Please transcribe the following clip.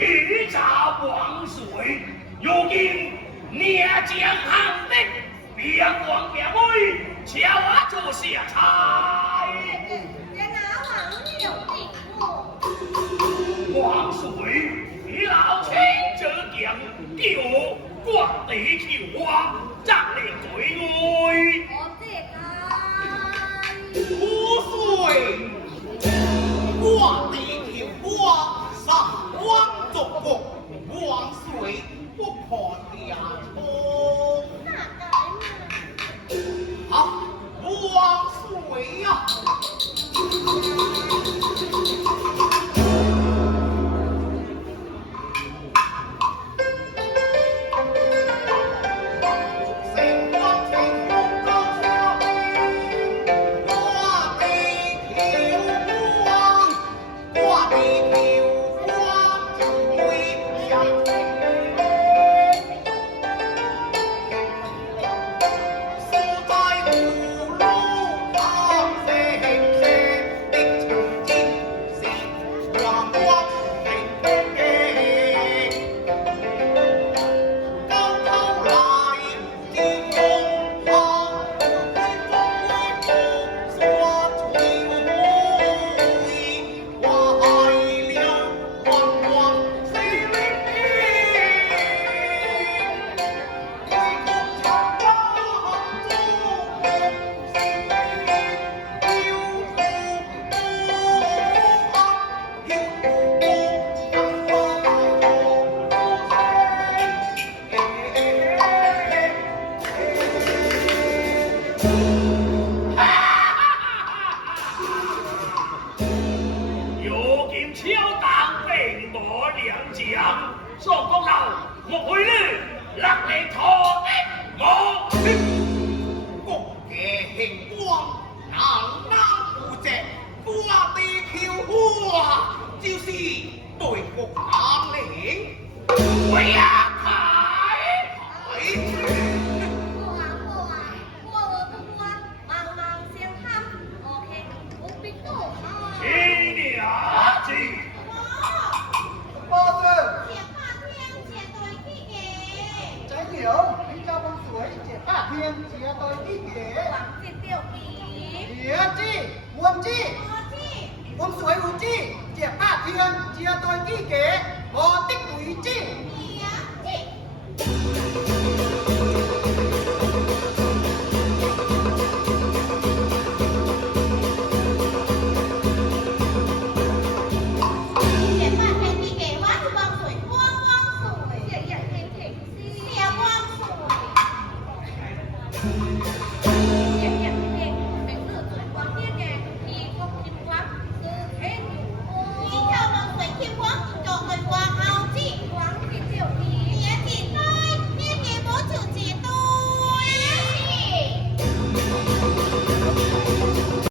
一查黄水，如今灭将汉兵，别王别位，请我做下差。黄水，你老亲折将，叫我挂地条花，站立在外。我水，挂地条花，上光。好，万岁呀！啊 หลังส่วนพวกเราหมหุยลือรักเลงทอเอ็ดมงกุกเกเฮงกงนางนางปูเจ็บกัวตีคิวหัวจิวซี่ป่วกงเหลงโจี้ผมสวยอูจี้เจียป้าเทียนเจียตัวกี้เก๋บอติ๊กอุ๋ยจี้